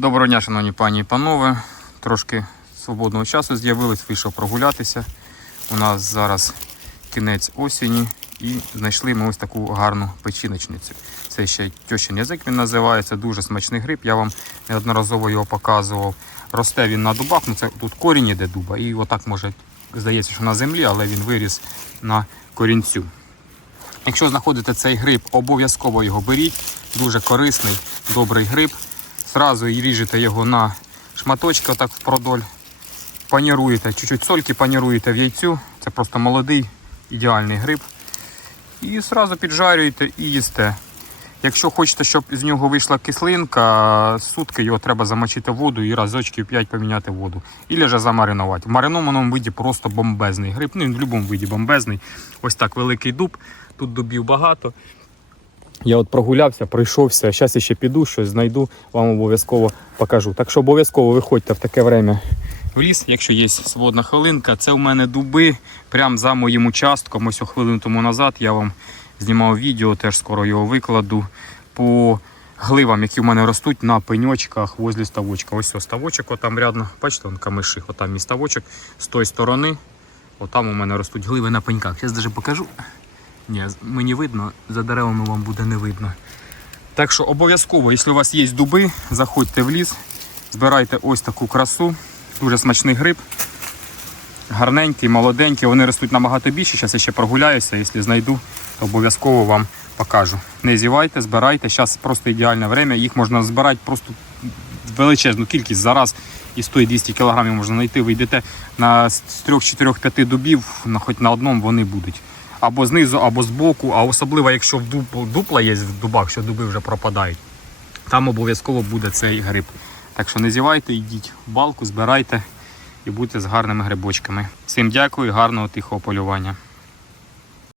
Доброго дня, шановні пані і панове. Трошки свободного часу з'явилось, вийшов прогулятися. У нас зараз кінець осені і знайшли ми ось таку гарну печіночницю. Це ще тьощин язик він називається, дуже смачний гриб. Я вам неодноразово його показував. Росте він на дубах, ну це тут корінь іде дуба, і отак може здається, що на землі, але він виріс на корінцю. Якщо знаходите цей гриб, обов'язково його беріть. Дуже корисний, добрий гриб. Зразу і ріжете його на шматочки, отак впродоль. Паніруєте, чуть-чуть сольки паніруєте в яйцю. Це просто молодий, ідеальний гриб. І зразу піджарюєте і їсте. Якщо хочете, щоб з нього вийшла кислинка, сутки його треба замочити в воду і разочків 5 поміняти воду. І вже замаринувати. В маринованому виді просто бомбезний гриб. Ну, в будь-якому виді бомбезний. Ось так великий дуб. Тут дубів багато. Я от прогулявся, пройшовся. Зараз ще піду, щось знайду, вам обов'язково покажу. Так що обов'язково виходьте в таке время в ліс, якщо є свободна хвилинка. Це у мене дуби прямо за моїм участком. Ось хвилину тому назад я вам знімав відео, теж скоро його викладу по гливам, які в мене ростуть на пеньочках возле ставочка. Ось ось ставочок, отам рядно. Бачите, вон камиші, отам мій ставочок. З тої сторони, отам у мене ростуть гливи на пеньках. Зараз навіть покажу. Ні, мені видно, за деревами вам буде не видно. Так що обов'язково, якщо у вас є дуби, заходьте в ліс, збирайте ось таку красу. Дуже смачний гриб. Гарненький, молоденький. Вони ростуть набагато більше. Зараз я ще прогуляюся. Якщо знайду, то обов'язково вам покажу. Не зівайте, збирайте. Зараз просто ідеальне время. Їх можна збирати просто величезну кількість зараз. І 100-200 кг можна знайти. Ви йдете на з 3-4-5 дубів, на хоч на одному вони будуть. Або знизу, або збоку, а особливо, якщо в дуб, дупла є в дубах, що дуби вже пропадають, там обов'язково буде цей гриб. Так що не зівайте, йдіть в балку, збирайте і будьте з гарними грибочками. Всім дякую, гарного тихого полювання.